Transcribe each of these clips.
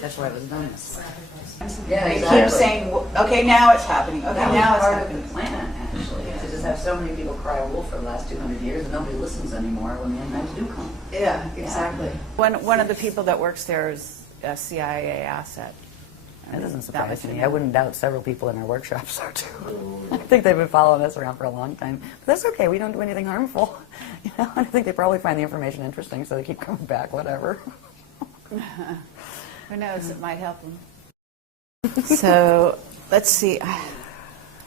That's why it was done this way. Yeah, They exactly. keep saying, okay, now it's happening. Okay, That now was it's part of happening. the plan, actually, to just have so many people cry wolf for the last 200 years and nobody listens anymore when the end times do come. Yeah, exactly. One of the people that works there is a CIA asset. That doesn't surprise me. I wouldn't doubt several people in our workshops are too. I think they've been following us around for a long time. But that's okay. We don't do anything harmful. You know, I think they probably find the information interesting, so they keep coming back. Whatever. Who knows? It might help them. So let's see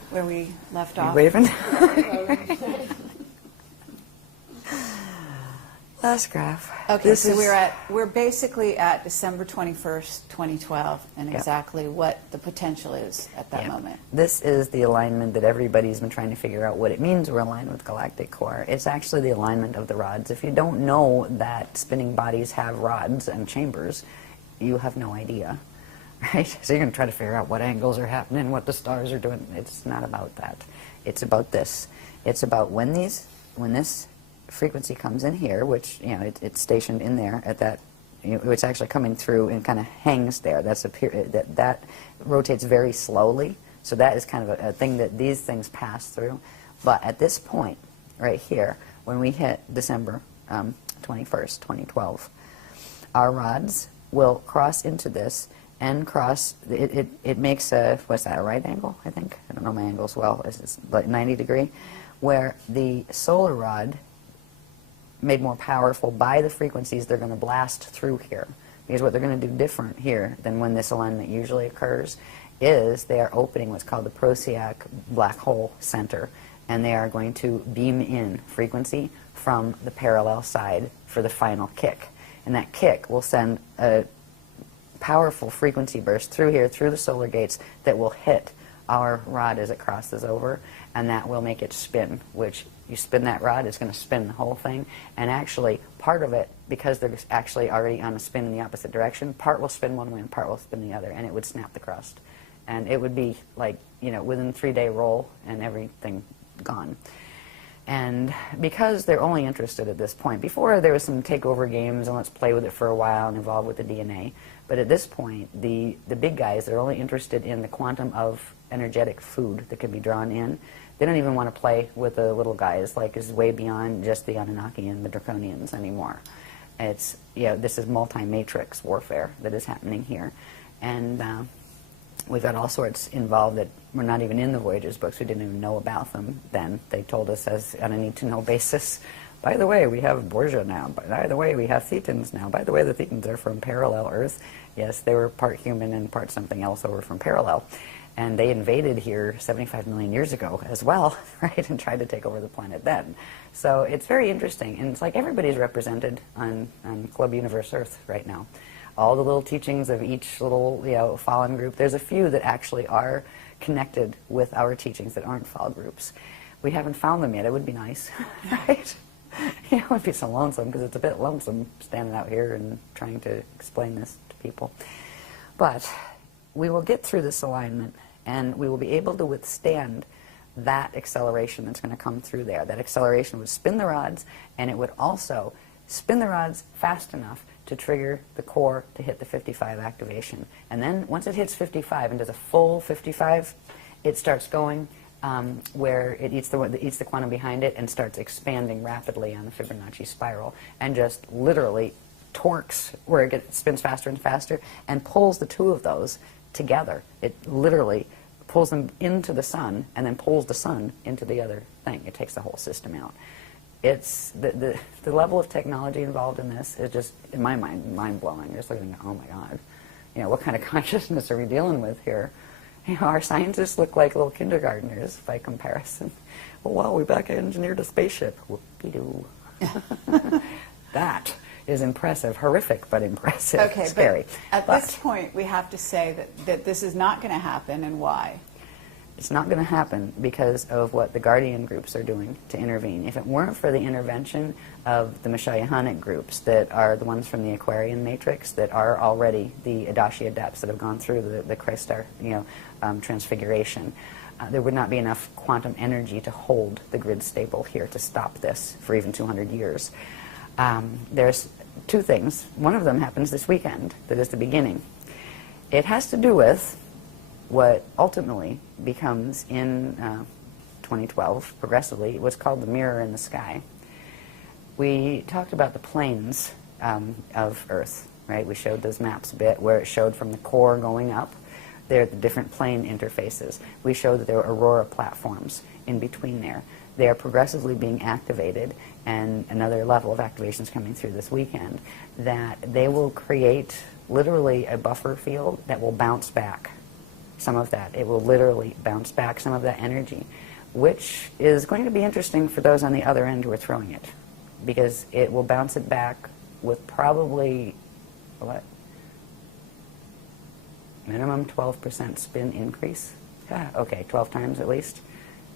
where we left off. Waving. Last graph. Okay, so we're basically at December 21st, 2012, and exactly what the potential is at that moment. This is the alignment that everybody's been trying to figure out what it means we're aligned with galactic core. It's actually the alignment of the rods. If you don't know that spinning bodies have rods and chambers, you have no idea, right? So you're going to try to figure out what angles are happening, what the stars are doing. It's not about that. It's about this. It's about when this frequency comes in here, which, you know, it's stationed in there at that, you know, it's actually coming through and kind of hangs there. That's a period that rotates very slowly. So that is kind of a thing that these things pass through. But at this point, right here, when we hit December 21st, 2012, our rods will cross into this and cross, it makes a, what's that, a right angle, I think? I don't know my angles well. It's like 90 degree, where the solar rod, made more powerful by the frequencies they're going to blast through here. Because what they're going to do different here than when this alignment usually occurs is they are opening what's called the Procyon black hole center, and they are going to beam in frequency from the parallel side for the final kick. And that kick will send a powerful frequency burst through here, through the solar gates, that will hit our rod as it crosses over, and that will make it spin, which you spin that rod, it's going to spin the whole thing. And actually, part of it, because they're actually already on a spin in the opposite direction, part will spin one way and part will spin the other, and it would snap the crust. And it would be like, you know, within 3-day roll and everything gone. And because they're only interested at this point, before there was some takeover games and let's play with it for a while and evolve with the DNA, but at this point, the big guys, they're only interested in the quantum of energetic food that can be drawn in. They don't even want to play with the little guys, like is way beyond just the Anunnaki and the Draconians anymore. It's, you know, this is multi-matrix warfare that is happening here. And we've got all sorts involved that we're not even in the Voyagers books. We didn't even know about them then. They told us as on a need-to-know basis, by the way, we have Borgia now. By the way, we have Thetans now. By the way, the Thetans are from parallel Earth. Yes, they were part human and part something else over from parallel. And they invaded here 75 million years ago as well, right, and tried to take over the planet then. So it's very interesting, and it's like everybody's represented on Club Universe Earth right now. All the little teachings of each little, you know, fallen group. There's a few that actually are connected with our teachings that aren't fall groups. We haven't found them yet. It would be nice, right? You know, it would be so lonesome, because it's a bit lonesome standing out here and trying to explain this to people. But we will get through this alignment, and we will be able to withstand that acceleration that's going to come through there. That acceleration would spin the rods, and it would also spin the rods fast enough to trigger the core to hit the 55 activation. And then once it hits 55 and does a full 55, it starts going where it eats the quantum behind it and starts expanding rapidly on the Fibonacci spiral, and just literally torques where it spins faster and faster and pulls the two of those together. It literally pulls them into the sun and then pulls the sun into the other thing. It takes the whole system out. It's the level of technology involved in this is just, in my mind, mind-blowing. You're just looking at, oh my God, you know, what kind of consciousness are we dealing with here? You know, our scientists look like little kindergartners by comparison. Well, wow, we back engineered a spaceship. Whoopie-doo. That is impressive, horrific, but impressive. Okay, scary. But at this point, we have to say that this is not going to happen, and why? It's not going to happen because of what the Guardian groups are doing to intervene. If it weren't for the intervention of the Ashayana groups that are the ones from the Aquarian matrix that are already the Adashi adepts that have gone through the Christ star, transfiguration, there would not be enough quantum energy to hold the grid stable here to stop this for even 200 years. There's two things. One of them happens this weekend, that is the beginning. It has to do with what ultimately becomes in 2012, progressively, what's called the mirror in the sky. We talked about the planes of Earth, right? We showed those maps a bit where it showed from the core going up. There are the different plane interfaces. We showed that there were aurora platforms in between there. They are progressively being activated, and another level of activation is coming through this weekend, that they will create literally a buffer field that will bounce back some of that. It will literally bounce back some of that energy, which is going to be interesting for those on the other end who are throwing it, because it will bounce it back with probably, what, minimum 12% spin increase. Okay, 12 times at least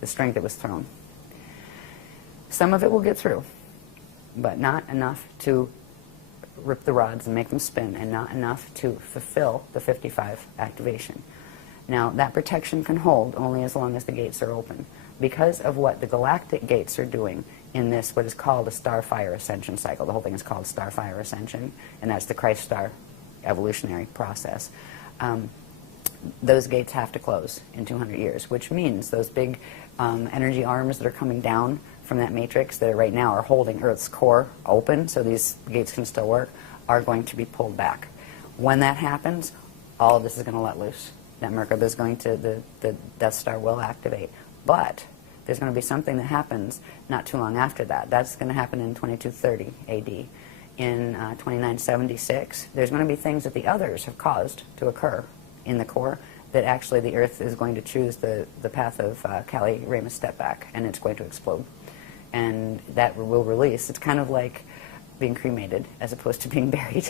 the strength that was thrown. Some of it will get through, but not enough to rip the rods and make them spin, and not enough to fulfill the 55 activation. Now, that protection can hold only as long as the gates are open. Because of what the galactic gates are doing in this, what is called a Starfire Ascension cycle. The whole thing is called Starfire Ascension, and that's the Christ Star evolutionary process. Those gates have to close in 200 years, which means those big energy arms that are coming down from that matrix that right now are holding Earth's core open so these gates can still work, are going to be pulled back. When that happens, all of this is going to let loose. That Merkaba is going to, the Death Star will activate. But there's going to be something that happens not too long after that. That's going to happen in 2230 AD. In 2976, there's going to be things that the others have caused to occur in the core, that actually the Earth is going to choose the path of Kali Ramus step back, and it's going to explode. And that will release. It's kind of like being cremated as opposed to being buried,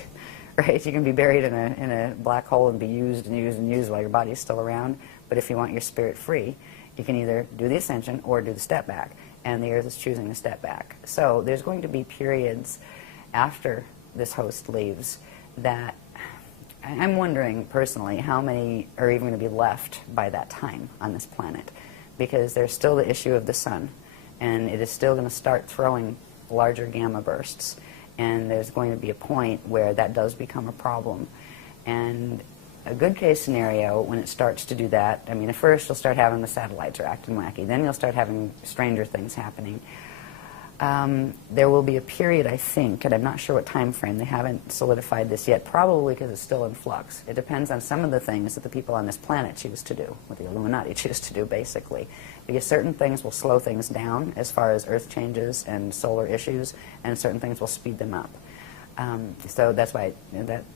right? You can be buried in a black hole and be used and used and used while your body is still around, but if you want your spirit free, you can either do the ascension or do the step back, and the Earth is choosing the step back. So there's going to be periods after this host leaves that I'm wondering personally how many are even going to be left by that time on this planet, because there's still the issue of the sun, and it is still going to start throwing larger gamma bursts, and there's going to be a point where that does become a problem. And a good case scenario, when it starts to do that, I mean, at first you'll start having the satellites are acting wacky, then you'll start having stranger things happening. There will be a period, I think, and I'm not sure what time frame, they haven't solidified this yet, probably because it's still in flux. It depends on some of the things that the people on this planet choose to do, what the Illuminati choose to do, basically. Because certain things will slow things down as far as Earth changes and solar issues, and certain things will speed them up. So that's why,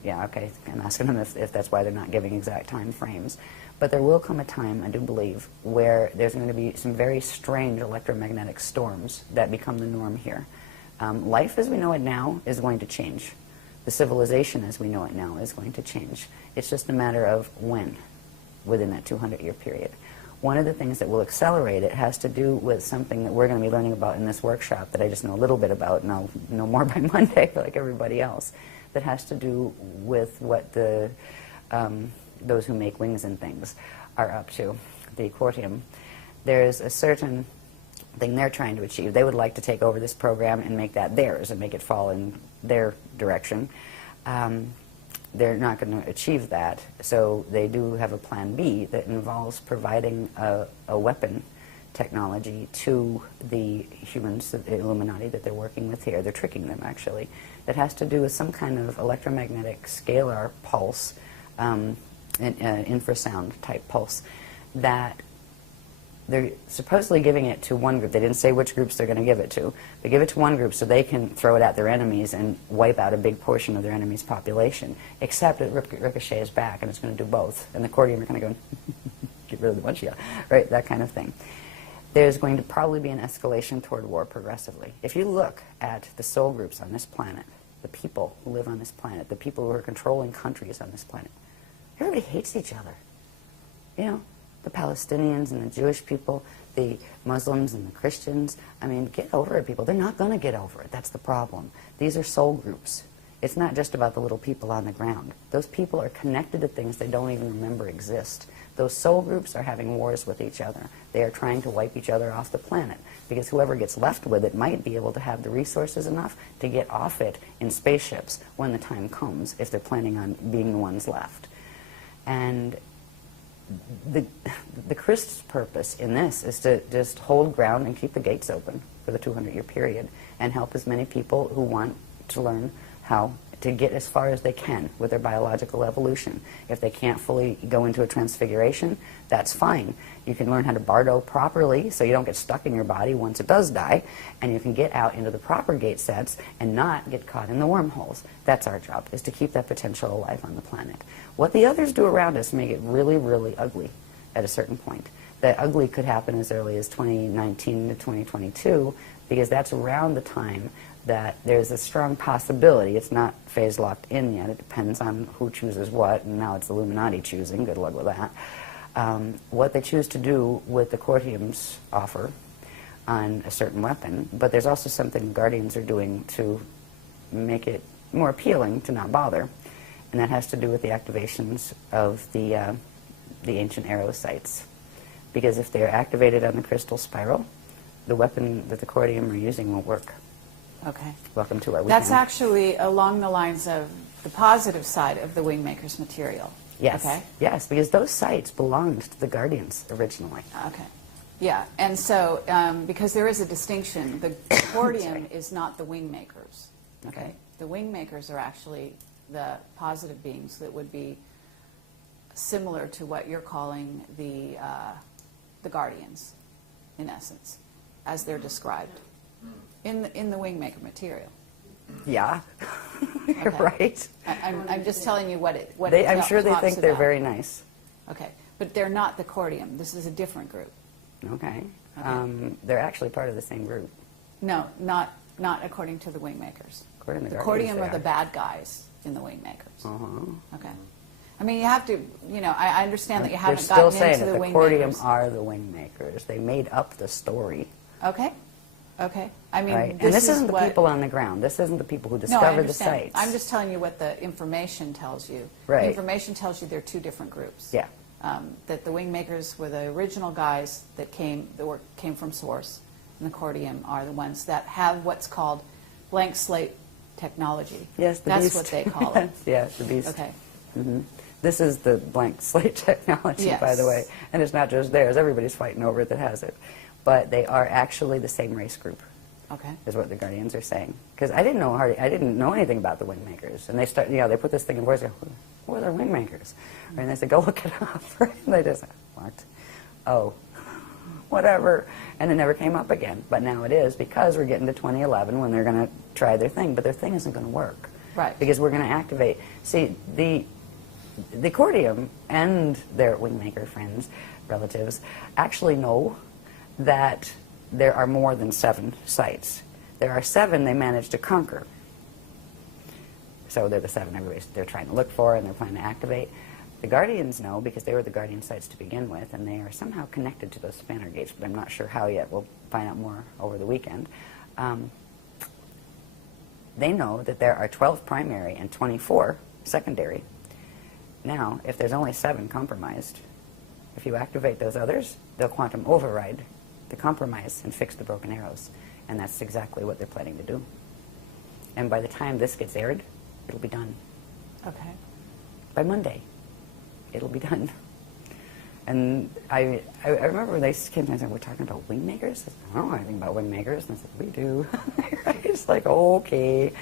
yeah, okay, I'm asking them if that's why they're not giving exact time frames. But there will come a time, I do believe, where there's going to be some very strange electromagnetic storms that become the norm here. Life as we know it now is going to change. The civilization as we know it now is going to change. It's just a matter of when within that 200-year period. One of the things that will accelerate it has to do with something that we're going to be learning about in this workshop that I just know a little bit about, and I'll know more by Monday, like everybody else, that has to do with what the those who make wings and things are up to, the Quartium. There's a certain thing they're trying to achieve. They would like to take over this program and make that theirs and make it fall in their direction. They're not going to achieve that, so they do have a plan B that involves providing a weapon technology to the humans, the Illuminati that they're working with here. They're tricking them, actually. That has to do with some kind of electromagnetic scalar pulse, infrasound type pulse, that they're supposedly giving it to one group. They didn't say which groups they're going to give it to. They give it to one group so they can throw it at their enemies and wipe out a big portion of their enemy's population, except it ricochets back, and it's going to do both. And the Quartium are kind of going, get rid of the bunch of you, right, that kind of thing. There's going to probably be an escalation toward war progressively. If you look at the soul groups on this planet, the people who live on this planet, the people who are controlling countries on this planet, everybody hates each other. You know, the Palestinians and the Jewish people, the Muslims and the Christians. I mean, get over it, people. They're not going to get over it. That's the problem. These are soul groups. it's not just about the little people on the ground. Those people are connected to things they don't even remember exist. Those soul groups are having wars with each other. They are trying to wipe each other off the planet, because whoever gets left with it might be able to have the resources enough to get off it in spaceships when the time comes, if they're planning on being the ones left. And the Christ's purpose in this is to just hold ground and keep the gates open for the 200-year period and help as many people who want to learn how to get as far as they can with their biological evolution. If they can't fully go into a transfiguration, that's fine. You can learn how to bardo properly so you don't get stuck in your body once it does die, and you can get out into the proper gate sets and not get caught in the wormholes. That's our job, is to keep that potential alive on the planet. What the others do around us make it really, really ugly at a certain point. That ugly could happen as early as 2019 to 2022, because that's around the time that there's a strong possibility, it's not phase locked in yet, it depends on who chooses what, and now it's the Illuminati choosing, good luck with that, what they choose to do with the Cortium's offer on a certain weapon. But there's also something the Guardians are doing to make it more appealing to not bother, and that has to do with the activations of the ancient arrow sites. Because if they're activated on the crystal spiral, the weapon that the Cortium are using won't work. Okay. Welcome to our weekend. That's actually along the lines of the positive side of the Wingmaker's material. Yes. Okay. Yes, because those sites belonged to the Guardians originally. Okay. Yeah, and so because there is a distinction, the Cordium is not the Wingmakers. Okay. The Wingmakers are actually the positive beings that would be similar to what you're calling the Guardians, in essence, as they're described in the Wingmaker material. Yeah, you're right. I'm just telling you what it I'm sure they think they're about. very nice. Okay, but they're not the Cordium. This is a different group. Okay. They're actually part of the same group. No, not according to the Wingmakers. According to the The Guardians, Cordium they are the bad guys in the Wingmakers. Uh-huh. Okay. I mean, you have to, I understand that you They're haven't still gotten saying into that the the Wingmakers. Cordium are the Wingmakers. They made up the story. Okay. Okay. I mean, Right? And this isn't the what, people on the ground. This isn't the people who No, I discovered the understand. sites. I'm just telling you what the information tells you. Right. The information tells you they're two different groups. Yeah. That the Wingmakers were the original guys that came from Source, and the Cordium are the ones that have what's called blank slate technology. Yes, the That's beast. what they call it. Yeah, the beast. Okay. Mm-hmm. This is the blank slate technology, Yes. by the way. And it's not just theirs. Everybody's fighting over it that has it. But they are actually the same race group, Okay. is what the Guardians are saying. Because I didn't know anything about the Wingmakers. And they put this thing in voice, who are the Wingmakers? And they said, go look it up. And they just, what? Oh, whatever. And it never came up again. But now it is, because we're getting to 2011 when they're going to try their thing. But their thing isn't going to work. Right. Because we're going to activate. See, the Cordium and their Wingmaker friends, relatives, actually know that there are more than 7 sites. There are 7 they managed to conquer. So they're the 7 they're trying to look for and they're planning to activate. The Guardians know, because they were the Guardian sites to begin with, and they are somehow connected to those spanner gates, but I'm not sure how yet. We'll find out more over the weekend. They know that there are 12 primary and 24 secondary. Now, if there's only 7 compromised, if you activate those others, they'll quantum override the compromise and fix the broken arrows. And that's exactly what they're planning to do. And by the time this gets aired, it'll be done. Okay. By Monday, it'll be done. And I remember when they came to me and said, we're talking about Wingmakers? I said, I don't know anything about Wingmakers. And I said, we do. It's like, okay.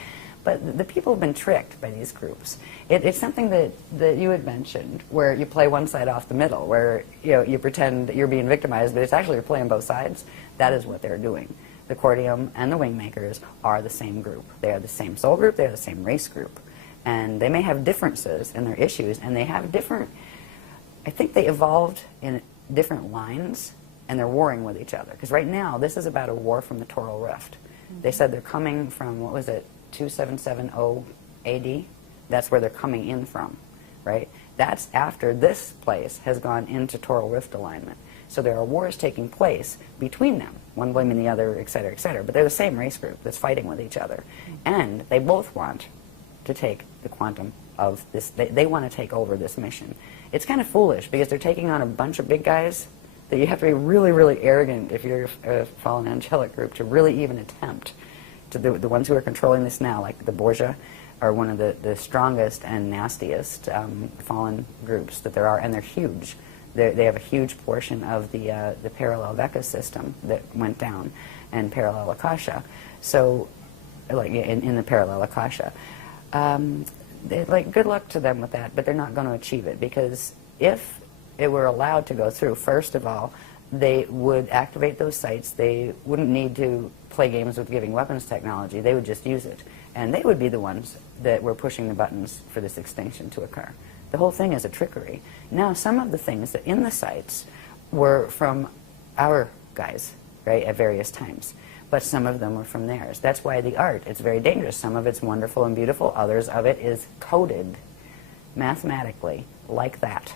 But the people have been tricked by these groups. It's something that you had mentioned, where you play one side off the middle, where you pretend that you're being victimized, but it's actually you're playing both sides. That is what they're doing. The Cordium and the Wingmakers are the same group. They are the same soul group. They are the same race group. And they may have differences in their issues, and they have different... I think they evolved in different lines, and they're warring with each other. Because right now, this is about a war from the Toral Rift. Mm-hmm. They said they're coming from, 2770 AD? That's where they're coming in from, right? That's after this place has gone into Toral Rift alignment. So there are wars taking place between them, one blaming the other, et cetera, but they're the same race group that's fighting with each other. And they both want to take the quantum of this. They want to take over this mission. It's kind of foolish because they're taking on a bunch of big guys that you have to be really, really arrogant if you're a fallen angelic group to really even attempt. To the ones who are controlling this now, like the Borgia, are one of the strongest and nastiest fallen groups that there are, and they're huge. They have a huge portion of the parallel Vecca system that went down, and parallel Akasha. So, like in the parallel Akasha, like good luck to them with that, but they're not going to achieve it, because if it were allowed to go through, first of all, they would activate those sites. They wouldn't need to play games with giving weapons technology. They would just use it. And they would be the ones that were pushing the buttons for this extinction to occur. The whole thing is a trickery. Now, some of the things that in the sites were from our guys, right, at various times. But some of them were from theirs. That's why the art, it's very dangerous. Some of it's wonderful and beautiful. Others of it is coded mathematically like that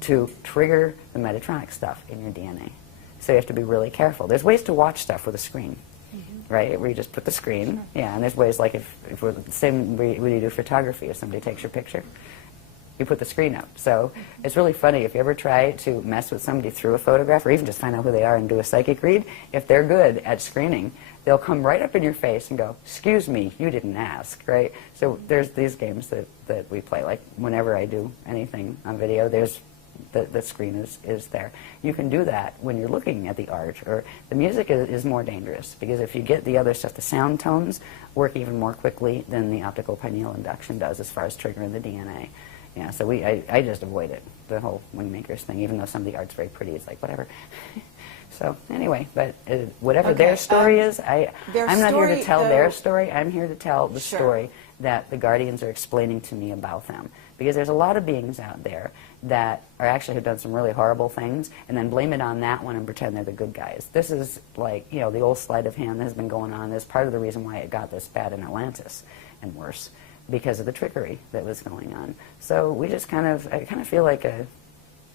to trigger the Metatronic stuff in your DNA. So you have to be really careful. There's ways to watch stuff with a screen, right, where you just put the screen. Yeah, and there's ways like if we're the same way you do photography. If somebody takes your picture, you put the screen up. So it's really funny if you ever try to mess with somebody through a photograph, or even just find out who they are and do a psychic read. If they're good at screening, they'll come right up in your face and go, "Excuse me, you didn't ask," right? So there's these games that we play. Like whenever I do anything on video, there's the screen is there. You can do that when you're looking at the art, or the music is more dangerous, because if you get the other stuff, the sound tones work even more quickly than the optical pineal induction does as far as triggering the DNA. Yeah, so I just avoid it, the whole Wingmakers thing, even though some of the art's very pretty. It's like, whatever. So anyway, but whatever their story is, I'm not here to tell their story. I'm here to tell the story that the Guardians are explaining to me about them. Because there's a lot of beings out there that are actually have done some really horrible things, and then blame it on that one and pretend they're the good guys. This is like, you know, the old sleight of hand that has been going on. This is part of the reason why it got this bad in Atlantis, and worse, because of the trickery that was going on. So we just I kind of feel like a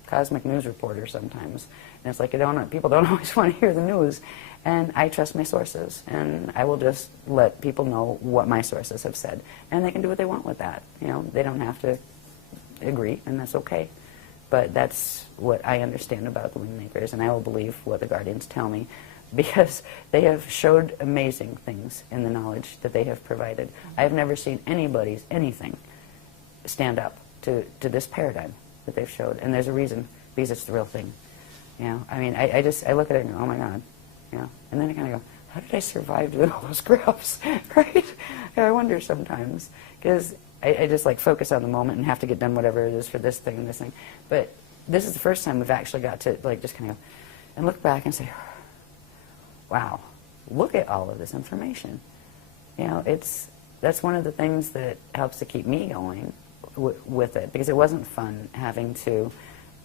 cosmic news reporter sometimes. And it's like people don't always want to hear the news. And I trust my sources, and I will just let people know what my sources have said. And they can do what they want with that. You know, they don't have to agree, and that's okay. But that's what I understand about the Wingmakers, and I will believe what the Guardians tell me, because they have showed amazing things in the knowledge that they have provided. I have never seen anything stand up to this paradigm that they've showed, and there's a reason, because it's the real thing. You know, I mean, I look at it and go, oh my God, you know, and then I kind of go, how did I survive doing all those graphs, right? I wonder sometimes, because I just like focus on the moment and have to get done whatever it is for this thing and this thing. But this is the first time we've actually got to like just kind of go and look back and say, wow, look at all of this information. You know, that's one of the things that helps to keep me going with it, because it wasn't fun having to,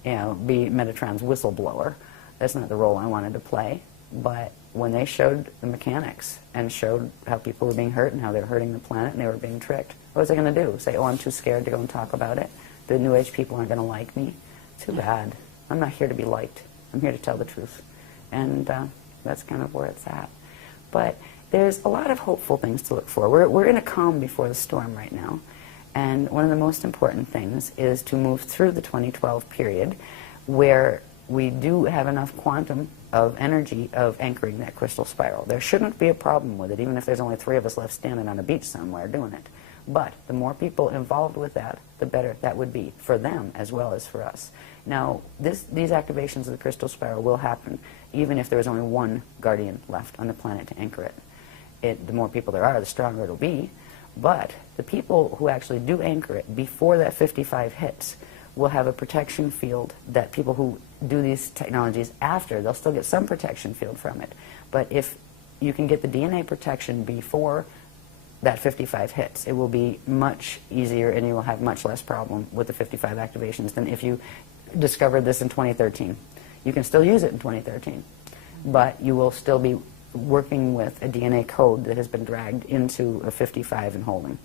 you know, be Metatron's whistleblower. That's not the role I wanted to play. But when they showed the mechanics and showed how people were being hurt and how they were hurting the planet and they were being tricked, what was I going to do? Say, oh, I'm too scared to go and talk about it? The New Age people aren't going to like me? Too bad. I'm not here to be liked. I'm here to tell the truth. And that's kind of where it's at. But there's a lot of hopeful things to look for. We're in a calm before the storm right now. And one of the most important things is to move through the 2012 period where we do have enough quantum of energy of anchoring that crystal spiral. There shouldn't be a problem with it, even if there's only 3 of us left standing on a beach somewhere doing it. But the more people involved with that, the better that would be for them as well as for us. Now, these activations of the crystal spiral will happen even if there is only one guardian left on the planet to anchor it. The more people there are, the stronger it'll be. But the people who actually do anchor it before that 55 hits will have a protection field that people who do these technologies after, they'll still get some protection field from it. But if you can get the DNA protection before that 55 hits, it will be much easier and you will have much less problem with the 55 activations than if you discovered this in 2013. You can still use it in 2013, but you will still be working with a DNA code that has been dragged into a 55 and holding.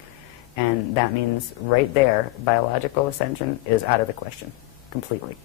And that means right there, biological ascension is out of the question, completely.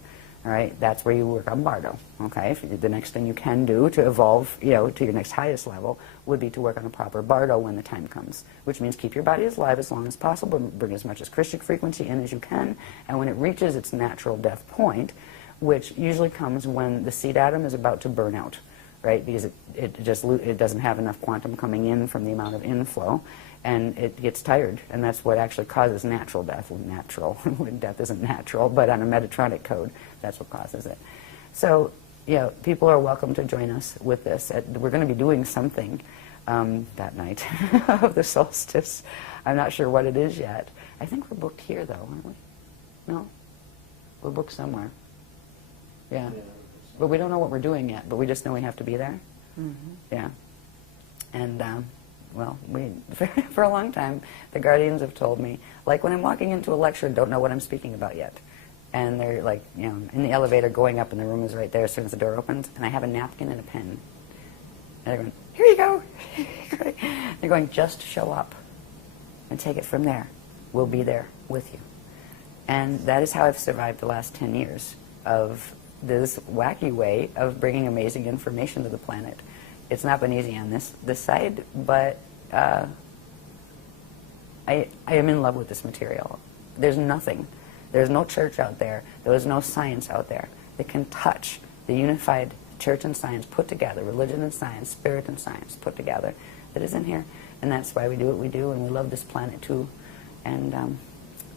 All right, that's where you work on Bardo. Okay, the next thing you can do to evolve, to your next highest level would be to work on a proper Bardo when the time comes, which means keep your body alive as long as possible, bring as much as Christic frequency in as you can, and when it reaches its natural death point, which usually comes when the seed atom is about to burn out, right? Because it doesn't have enough quantum coming in from the amount of inflow, and it gets tired, and that's what actually causes natural death. Well, natural, death isn't natural, but on a Metatronic code, that's what causes it. So, people are welcome to join us with this. We're going to be doing something that night of the solstice. I'm not sure what it is yet. I think we're booked here, though, aren't we? No? We're booked somewhere. Yeah. But we don't know what we're doing yet, but we just know we have to be there. Mm-hmm. Yeah. And, for a long time, the guardians have told me, like when I'm walking into a lecture, don't know what I'm speaking about yet. And they're like, in the elevator going up and the room is right there as soon as the door opens, and I have a napkin and a pen. And they're going, here you go. They're going, just show up and take it from there. We'll be there with you. And that is how I've survived the last 10 years of this wacky way of bringing amazing information to the planet. It's not been easy on this side, but I am in love with this material. There's no church out there, there's no science out there that can touch the unified church and science put together, religion and science, spirit and science put together, that is in here. And that's why we do what we do, and we love this planet too. And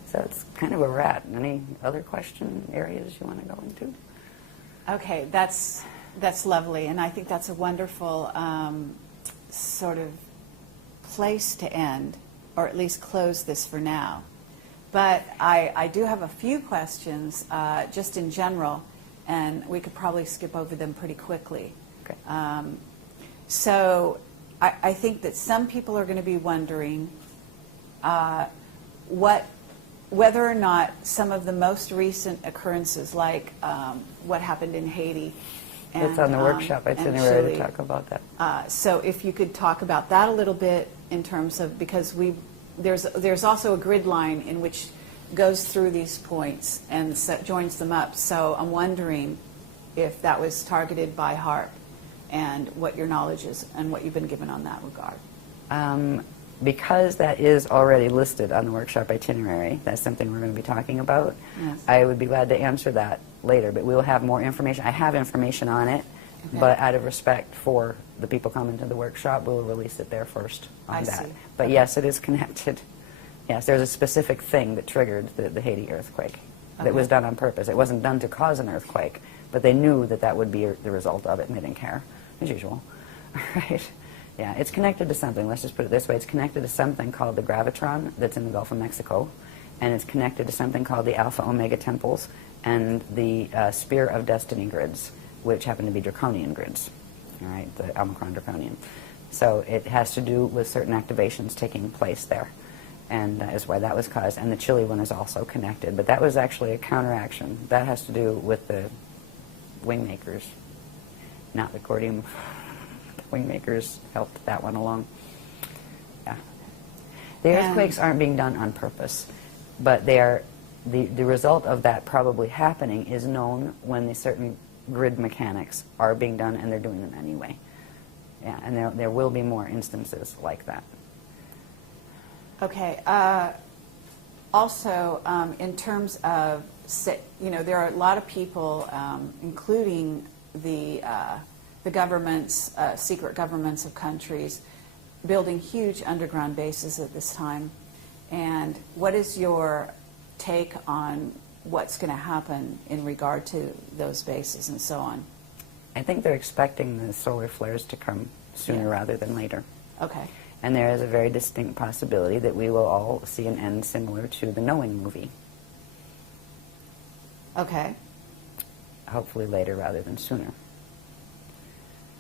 so it's kind of where we're at. Any other question areas you want to go into? Okay, that's lovely, and I think that's a wonderful sort of place to end, or at least close this for now. But I do have a few questions just in general, and we could probably skip over them pretty quickly. Okay. So I think that some people are going to be wondering whether or not some of the most recent occurrences, like what happened in Haiti, It's on the workshop itinerary to talk about that. So if you could talk about that a little bit in terms of, because there's also a grid line in which goes through these points and joins them up. So I'm wondering if that was targeted by HARP and what your knowledge is and what you've been given on that regard. Because that is already listed on the workshop itinerary, that's something we're going to be talking about. Yes. I would be glad to answer that later, but we will have more information. I have information on it, Okay. but out of respect for the people coming to the workshop, we'll release it there first on I that. see. But Okay. yes, it is connected. Yes, there's a specific thing that triggered the Haiti earthquake that was done on purpose. It wasn't done to cause an earthquake, but they knew that that would be the result of it, and they didn't care, as usual. Right? Yeah, it's connected to something. Let's just put it this way. It's connected to something called the gravitron that's in the Gulf of Mexico, and it's connected to something called the Alpha Omega temples and the Spear of Destiny grids, which happen to be draconian grids, all right, the Omicron draconian. So it has to do with certain activations taking place there, and that is why that was caused. And the Chile one is also connected, but that was actually a counteraction. That has to do with the wingmakers, not the Cordium. Wingmakers helped that one along. Yeah. The earthquakes aren't being done on purpose, but they are. The result of that probably happening is known when the certain grid mechanics are being done, and they're doing them anyway. Yeah, and there will be more instances like that. Okay. Also, in terms of, there are a lot of people, including the governments, secret governments of countries, building huge underground bases at this time. And what is your take on what's going to happen in regard to those bases and so on? I think they're expecting the solar flares to come sooner rather than later. Okay. And there is a very distinct possibility that we will all see an end similar to the Knowing movie. Okay. Hopefully later rather than sooner.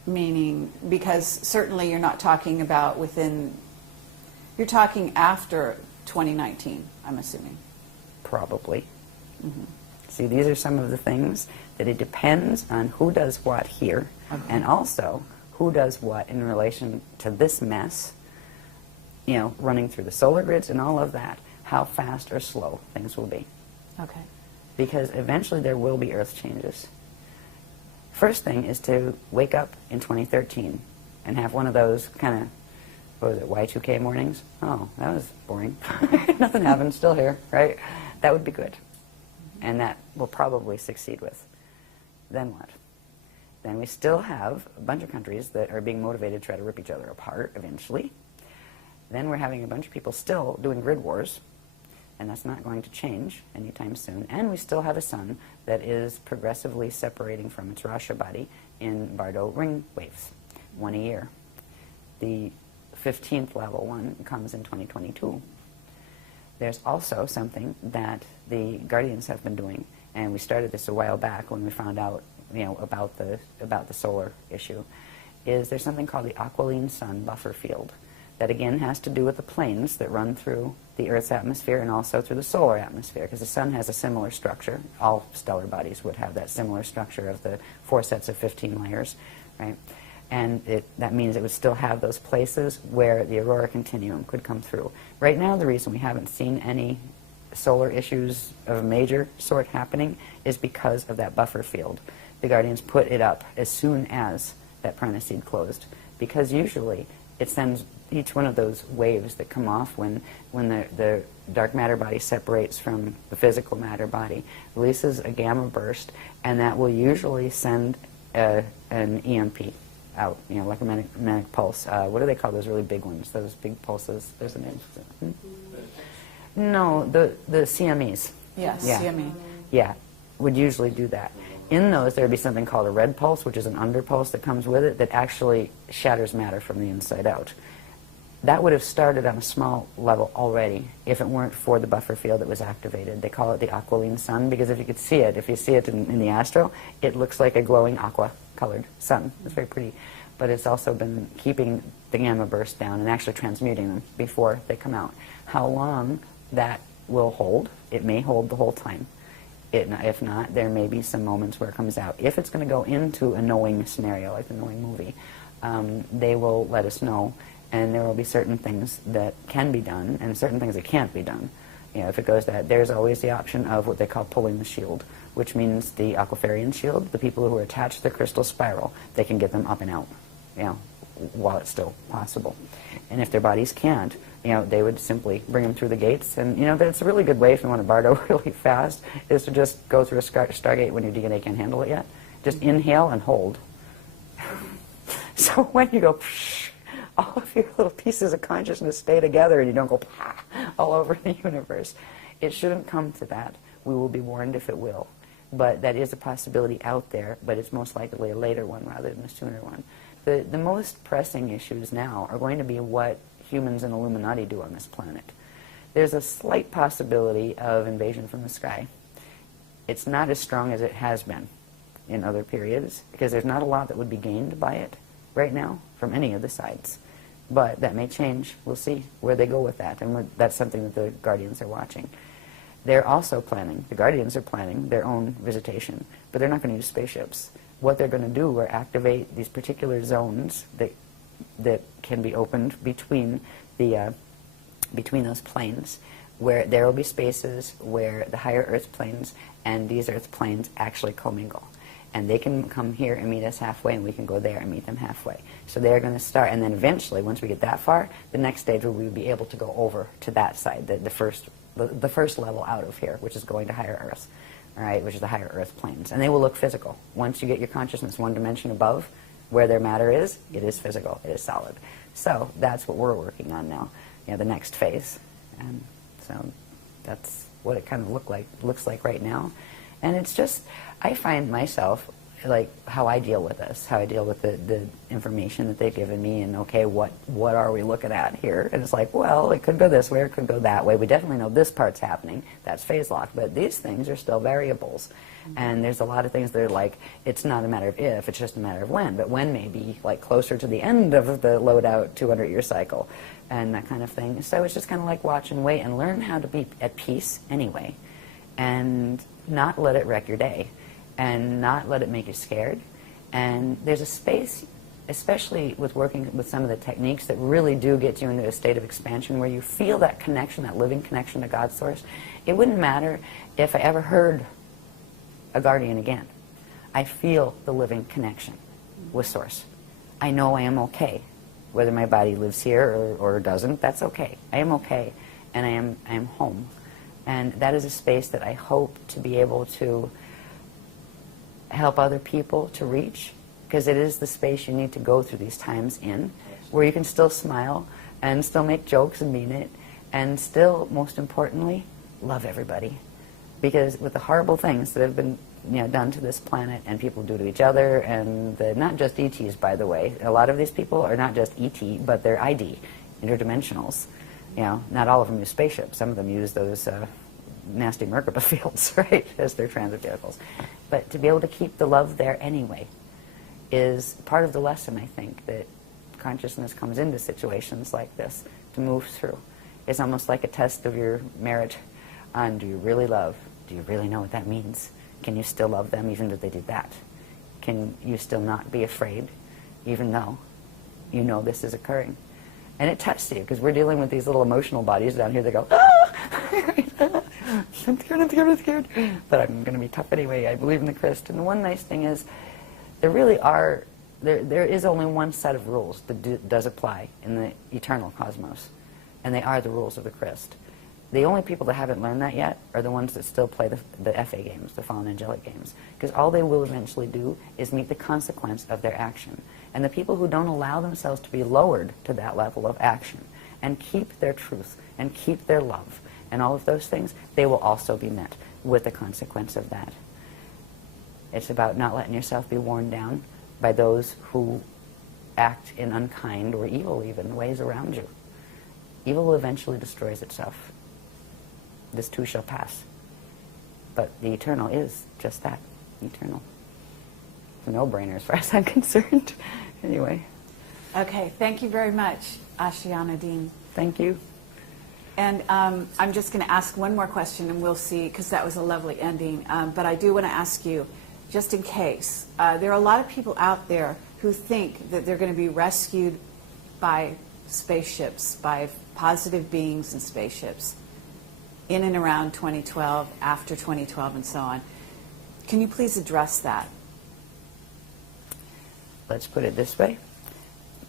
Meaning, because certainly you're not talking about you're talking after 2019, I'm assuming. Probably. See, these are some of the things that it depends on who does what here, and also who does what in relation to this mess, running through the solar grids and all of that, how fast or slow things will be. Okay. because eventually there will be Earth changes. First thing is to wake up in 2013 and have one of those kind of, what was it, Y2K mornings? Oh, that was boring. Nothing happened, still here, right? That would be good. And that we'll probably succeed with. Then what? Then we still have a bunch of countries that are being motivated to try to rip each other apart eventually. Then we're having a bunch of people still doing grid wars, and that's not going to change anytime soon. And we still have a sun that is progressively separating from its Rasha body in Bardo ring waves, one a year. The 15th level one comes in 2022. There's also something that the Guardians have been doing, and we started this a while back when we found out, about the solar issue. Is there's something called the aquiline sun buffer field that again has to do with the planes that run through the Earth's atmosphere and also through the solar atmosphere, because the sun has a similar structure. All stellar bodies would have that similar structure of the 4 sets of 15 layers, right? And that means it would still have those places where the aurora continuum could come through. Right now, the reason we haven't seen any solar issues of a major sort happening is because of that buffer field. The Guardians put it up as soon as that Pranaseed closed, because usually it sends each one of those waves that come off when the dark matter body separates from the physical matter body, releases a gamma burst, and that will usually send an EMP out, like a magnetic pulse. What do they call those really big ones? Those big pulses? There's a name for them. No, the CMEs. Yes, yeah. CME. Yeah, would usually do that. In those, there would be something called a red pulse, which is an underpulse that comes with it that actually shatters matter from the inside out. That would have started on a small level already if it weren't for the buffer field that was activated. They call it the aquiline sun because if you could see it, if you see it in the astro, it looks like a glowing aqua-colored sun. It's very pretty. But it's also been keeping the gamma burst down and actually transmuting them before they come out. How long that will hold, it may hold the whole time. If not, there may be some moments where it comes out. If it's going to go into a knowing scenario, like the knowing movie, they will let us know, and there will be certain things that can be done and certain things that can't be done. If it goes that, there's always the option of what they call pulling the shield, which means the Aquafarian shield, the people who are attached to the crystal spiral, they can get them up and out, while it's still possible. And if their bodies can't, they would simply bring them through the gates. And, but it's a really good way if you want to Bardo really fast, is to just go through a Stargate when your DNA can't handle it yet. Just inhale and hold. So when you go, all of your little pieces of consciousness stay together and you don't go all over the universe. It shouldn't come to that. We will be warned if it will. But that is a possibility out there, but it's most likely a later one rather than a sooner one. The most pressing issues now are going to be what humans and Illuminati do on this planet. There's a slight possibility of invasion from the sky. It's not as strong as it has been in other periods, because there's not a lot that would be gained by it right now from any of the sides. But that may change. We'll see where they go with that, and that's something that the Guardians are watching. They're also planning, the Guardians are planning their own visitation, but they're not going to use spaceships. What they're going to do are activate these particular zones that can be opened between those planes, where there will be spaces where the higher Earth planes and these Earth planes actually commingle. And they can come here and meet us halfway, and we can go there and meet them halfway. So they're going to start, and then eventually, once we get that far, the next stage will we be able to go over to that side, the first level out of here, which is going to higher Earth, all right, which is the higher Earth planes. And they will look physical. Once you get your consciousness one dimension above where their matter is, it is physical, it is solid. So that's what we're working on now, the next phase. And so that's what it kind of looks like right now. And it's just, I find myself, like, how I deal with this, how I deal with the information that they've given me, and okay, what are we looking at here? And it's like, well, it could go this way or it could go that way. We definitely know this part's happening. That's phase lock. But these things are still variables. And there's a lot of things that are like, it's not a matter of if, it's just a matter of when. But when may be, like, closer to the end of the load-out 200-year cycle and that kind of thing. So it's just kind of like watch and wait and learn how to be at peace anyway. And not let it wreck your day, and not let it make you scared. And there's a space, especially with working with some of the techniques that really do get you into a state of expansion where you feel that connection, that living connection to God's source. It wouldn't matter if I ever heard a guardian again. I feel the living connection with Source. I know I am okay. Whether my body lives here or doesn't, that's okay. I am okay, and I am home. And that is a space that I hope to be able to help other people to reach, because it is the space you need to go through these times in, where you can still smile and still make jokes and mean it, and still, most importantly, love everybody. Because with the horrible things that have been done to this planet and people do to each other, and not just ETs, by the way. A lot of these people are not just ET, but they're ID, interdimensionals. Not all of them use spaceships. Some of them use those nasty Merkaba fields, right, as their transit vehicles. But to be able to keep the love there anyway is part of the lesson, I think, that consciousness comes into situations like this to move through. It's almost like a test of your merit on, do you really love? Do you really know what that means? Can you still love them even though they did that? Can you still not be afraid even though you know this is occurring? And it tests you, because we're dealing with these little emotional bodies down here that go, ah! I'm scared. But I'm going to be tough anyway. I believe in the Christ. And the one nice thing is, there is only one set of rules that does apply in the eternal cosmos. And they are the rules of the Christ. The only people that haven't learned that yet are the ones that still play the FA games, the fallen angelic games. Because all they will eventually do is meet the consequence of their action. And the people who don't allow themselves to be lowered to that level of action and keep their truth and keep their love and all of those things, they will also be met with the consequence of that. It's about not letting yourself be worn down by those who act in unkind or evil even ways around you. Evil eventually destroys itself. This too shall pass. But the eternal is just that, eternal. It's a no-brainer as far as I'm concerned. Anyway. Okay, thank you very much, Ashayana Deane. Thank you. And I'm just going to ask one more question, and we'll see, because that was a lovely ending. But I do want to ask you, just in case, there are a lot of people out there who think that they're going to be rescued by spaceships, by positive beings in spaceships, in and around 2012, after 2012, and so on. Can you please address that? Let's put it this way.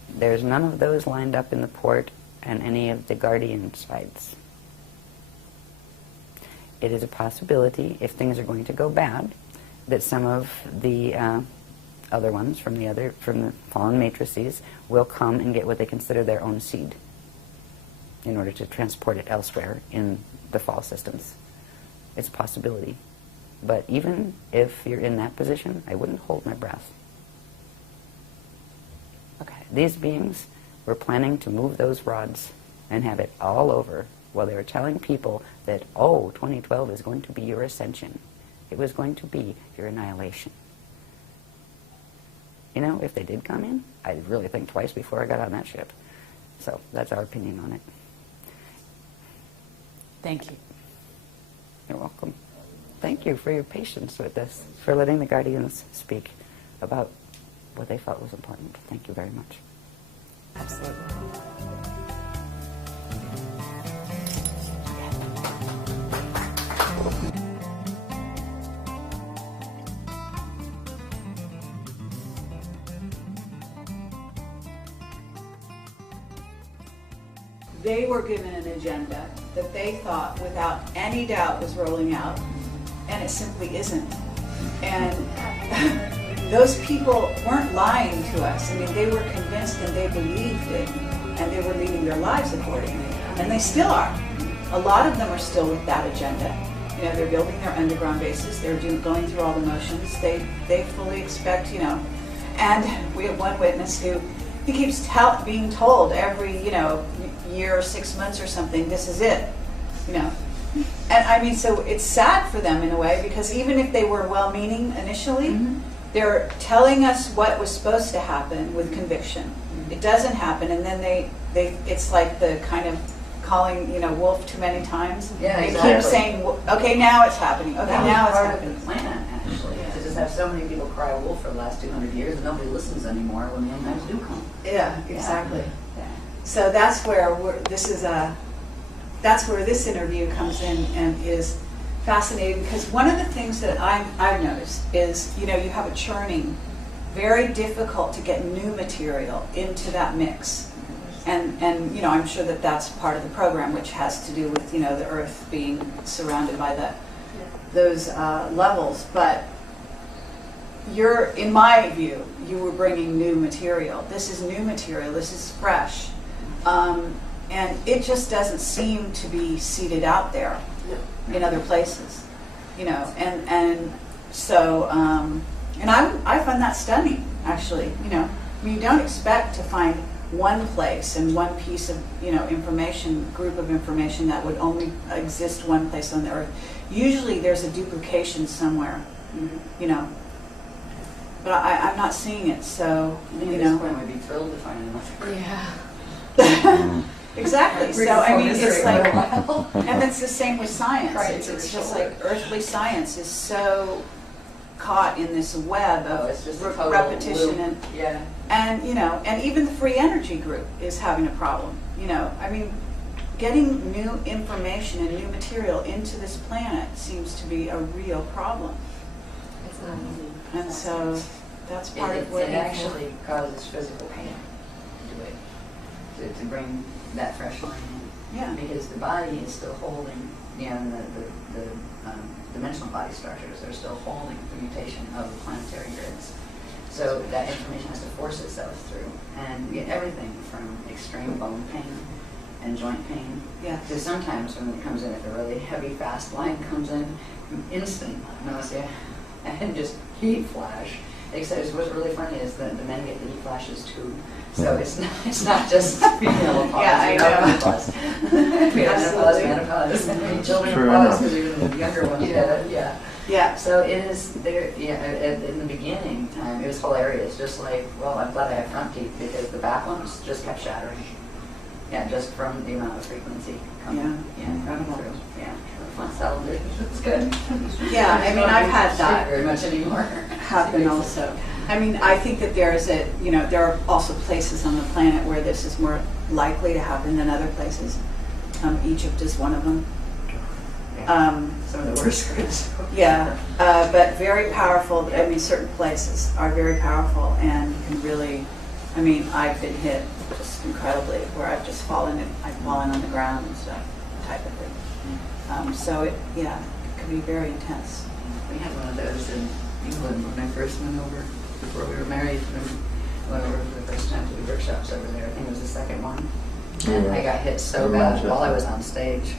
There's none of those lined up in the port and any of the Guardian sides. It is a possibility, if things are going to go bad, that some of the other ones from the fallen matrices will come and get what they consider their own seed in order to transport it elsewhere in the fall systems. It's a possibility. But even if you're in that position, I wouldn't hold my breath. Okay. These beings were planning to move those rods and have it all over while they were telling people that, oh, 2012 is going to be your ascension. It was going to be your annihilation. If they did come in, I'd really think twice before I got on that ship. So that's our opinion on it. Thank you. You're welcome. Thank you for your patience with this, for letting the Guardians speak about what they felt was important. Thank you very much. Absolutely. They were given an agenda that they thought without any doubt was rolling out, and it simply isn't. And those people weren't lying to us. I mean, they were convinced and they believed it, and they were leading their lives accordingly. And they still are. A lot of them are still with that agenda. They're building their underground bases. They're going through all the motions. They fully expect, And we have one witness who he keeps being told every, year or 6 months or something, this is it, And I mean, so it's sad for them in a way, because even if they were well-meaning initially, they're telling us what was supposed to happen with conviction. It doesn't happen, and then it's like the kind of calling, wolf too many times. Yeah, they exactly. keep saying, okay, now it's happening. Okay, now it's part happening. of the plan, actually, to just have so many people cry wolf for the last 200 years, and nobody listens anymore when the end times do come. Yeah, exactly. Yeah. So that's where that's where this interview comes in, and is fascinating because one of the things that I've noticed is, you have a churning, very difficult to get new material into that mix. And I'm sure that that's part of the program, which has to do with, the Earth being surrounded by those levels. But in my view, you were bringing new material. This is new material. This is fresh. And it just doesn't seem to be seeded out there in other places, and so I find that stunning, actually. You don't expect to find one place and one piece of group of information that would only exist one place on the Earth. Usually there's a duplication somewhere, but I'm not seeing it. So At this point, we'd be thrilled to find another. Yeah. Exactly. So I mean, it's like, while. and it's the same with science. Right, It's for just sure. like earthly science is so caught in this web Oh, of it's just a total repetition loop. Yeah. and and even the free energy group is having a problem. I mean, getting new information and new material into this planet seems to be a real problem. It's not easy. And so that's part of what It actually causes physical pain to do it, to bring that fresh line in. Yeah. Because the body is still holding, the dimensional body structures are still holding the mutation of the planetary grids. So that information has to force itself through. And we get everything from extreme bone pain and joint pain. Yeah. So sometimes when it comes in, if a really heavy, fast line comes in, instant nausea and just heat flash. Except what's really funny is that the men get the heat flashes too. So it's not just female menopause. Yeah, I know. Menopause. We have menopause. I mean, children True menopause enough. because even the younger ones get it. Yeah. Yeah. So it is there. Yeah. In the beginning time, it was hilarious. Just like, well, I'm glad I have front teeth because the back ones just kept shattering. Yeah, just from the amount of frequency coming. Coming through. Yeah. Fun celebrating. It's good. Yeah, I mean, I've had that very much anymore. happen also. I mean, I think that there are also places on the planet where this is more likely to happen than other places. Egypt is one of them. Some of the worst grids. Yeah, but very powerful. I mean, certain places are very powerful and can really, I mean, I've been hit just incredibly where I've just fallen on the ground and stuff, type of thing. So it can be very intense. We had one of those in England when I first went over, before we were married. I went over for the first time to do workshops over there. I think it was the second one. And I got hit so bad while I was on stage.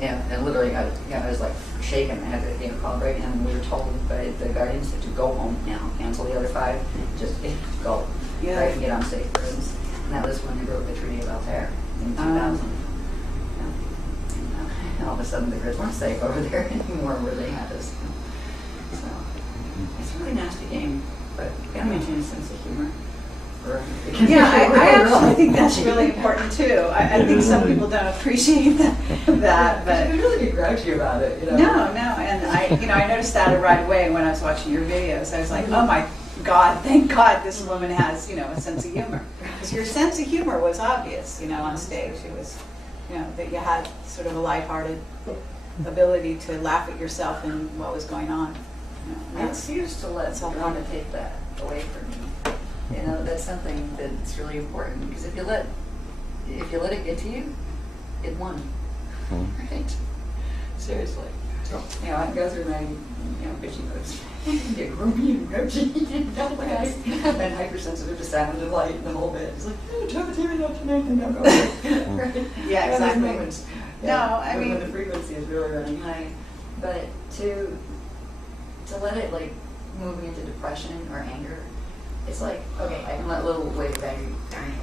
Yeah, and literally I was like shaking. I had to call break, and we were told by the guardians to go home now, cancel the other 5, just go. Yeah. Right, and get on stage for instance. And that was when they broke the Treaty of Altair in 2000. And all of a sudden the grids weren't safe over there anymore where they had us. So it's a really nasty game, but you gotta maintain a sense of humor. Yeah, I actually think that's really important too. I think some people don't appreciate that, but you really get grouchy about it. no, and I noticed that right away when I was watching your videos. I was like, oh my God, thank God this woman has a sense of humor, because your sense of humor was obvious, on stage. It was, that you had sort of a lighthearted ability to laugh at yourself and what was going on. I refuse to let someone take that away from me. That's something that's really important, because if you let it get to you, it won. Right? Seriously. I go through my bitchy modes. Get groomy and grouchy, and hypersensitive to sound and light and the whole bit. It's like, turn the TV up tonight and now go away. Right? Yeah, And exactly. there's moments, No, I when mean- the frequency is really running high. But to let it move me into depression or anger, it's like, okay, I can let a little wave of anger,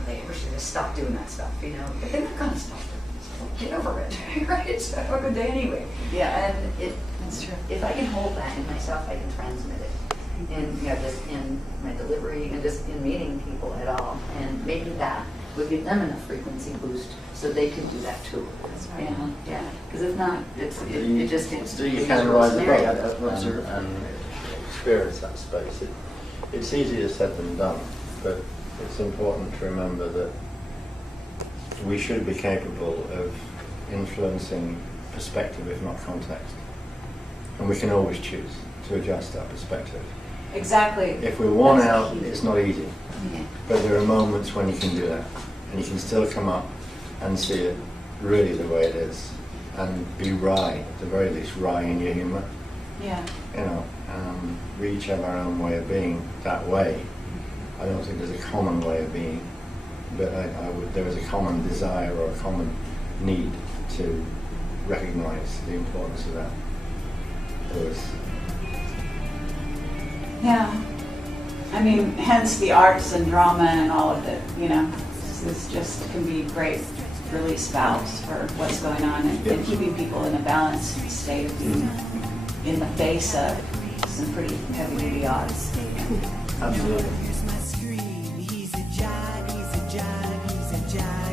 they should just stop doing that stuff, but they're not gonna stop doing it. So get over it, right? So have a good day anyway. Yeah. And That's true. if I can hold that in myself, I can transmit it. And just in my delivery and just in meeting people at all. And maybe that would give them enough frequency boost so they can do that too. That's right. Yeah. Because if not, it just gets So you it can gets rise real above scary. it and experience that space. It's easier said than done, but it's important to remember that we should be capable of influencing perspective, if not context. And we can always choose to adjust our perspective. Exactly. If we're worn That's out, key. it's not easy. Yeah. But there are moments when you can do that. And you can still come up and see it really the way it is. And be wry, at the very least, wry in your humour. Yeah. You know, we each have our own way of being that way. I don't think there's a common way of being, but there is a common desire or a common need to recognise the importance of that. Yeah. I mean, hence the arts and drama and all of it, you know. This just can be great release valves for what's going on and keeping people in a balanced state of being in the face of some pretty heavy-duty odds. Absolutely. Here's my scream. He's a jive, he's a jive, he's a jive.